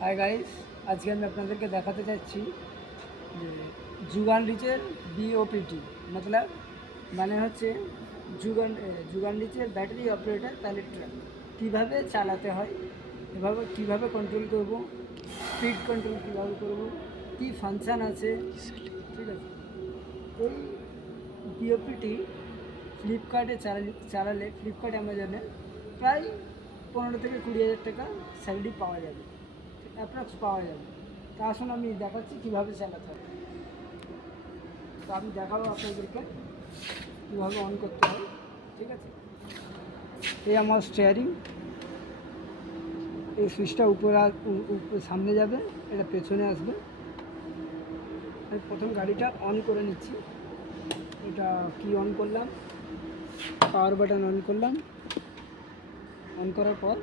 Hi guys, আজকে আমি আপনাদেরকে দেখাতে চাচ্ছি যে যুগান রিচের বিওপিটি মানে হচ্ছে যুগান রিচের ব্যাটারি অপারেটর প্যালেট ট্রাক কীভাবে চালাতে হয়, এভাবে কীভাবে কন্ট্রোল করব, স্পিড কন্ট্রোল কীভাবে করব, কী ফাংশান আছে। ঠিক আছে, এই বিওপিটি ফ্লিপকার্টে চালালে ফ্লিপকার্ট অ্যামাজনে প্রায় 15 থেকে 20 হাজার টাকা স্যালারি পাওয়া যাবে, অ্যাপ্রক্স পাওয়া যাবে। তা আসুন আমি দেখাচ্ছি কীভাবে চালাতে হবে। তো আমি দেখাবো আপনাদেরকে কীভাবে অন করতে হয়। ঠিক আছে, এই আমার স্টিয়ারিং, এই সুইচটা উপরে সামনে যাবে, এটা পেছনে আসবে। আমি প্রথম গাড়িটা অন করে নিচ্ছি। এটা কি অন করলাম, পাওয়ার বাটন অন করলাম। অন করার পর